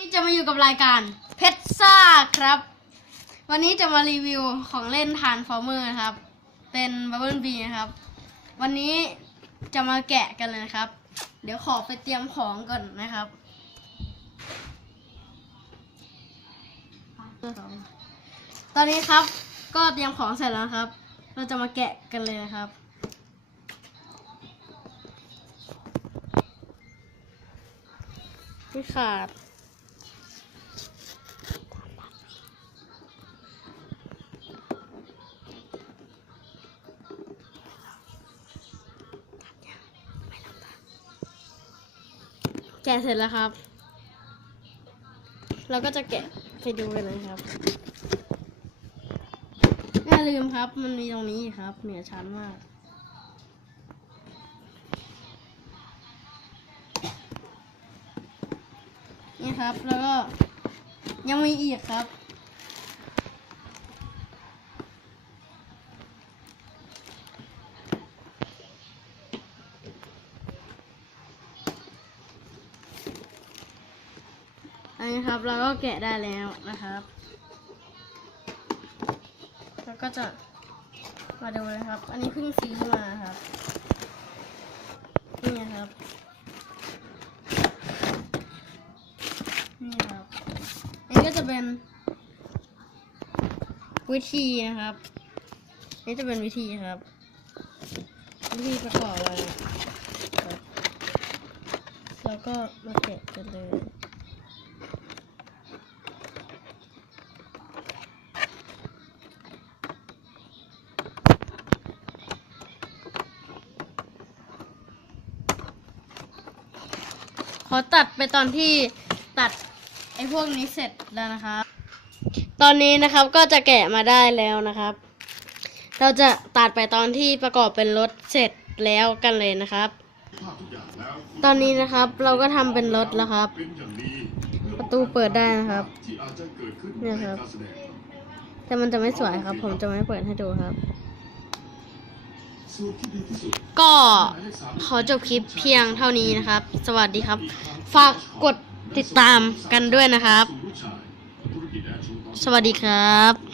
นี่จะมาอยู่กับรายการเพชรซ่าครับ วันนี้จะมารีวิวของเล่นทานฟอร์เมอร์ครับ เป็นบับเบิลบีนะครับ วันนี้จะมาแกะกันเลยนะครับ เดี๋ยวขอไปเตรียมของก่อนนะครับ ตอนนี้ครับก็เตรียมของเสร็จแล้วครับ เราจะมาแกะกันเลยนะครับไม่ขาด แกะเสร็จแล้วครับ เราก็จะแกะไปดูกันเลยครับอย่าลืมครับ มันมีตรงนี้ครับ เหนือชั้นมากนี่ครับแล้วก็ยังมีอีกครับ อันนี้ครับเราก็แกะได้แล้วนะครับแล้วก็จะมาดูเลยครับ อันนี้เพิ่งซื้อมาครับ นี่ครับ นี่ครับ อันนี้ก็จะเป็นวิธีนะครับ นี่จะเป็นวิธีครับ วิธีประกอบอะไรแล้วก็มาแกะกันเลย ขอตัดไปตอนที่ตัดไอ้พวกนี้เสร็จแล้วนะครับ ตอนนี้นะครับก็จะแกะมาได้แล้วนะครับ เราจะตัดไปตอนที่ประกอบเป็นรถเสร็จแล้วกันเลยนะครับ ตอนนี้นะครับเราก็ทำเป็นรถแล้วครับ ประตูเปิดได้นะครับเนี่ยครับ แต่มันจะไม่สวยครับ ผมจะไม่เปิดให้ดูครับ ก็ขอจบคลิปเพียงเท่านี้นะครับ สวัสดีครับ ฝากกดติดตามกันด้วยนะครับ สวัสดีครับ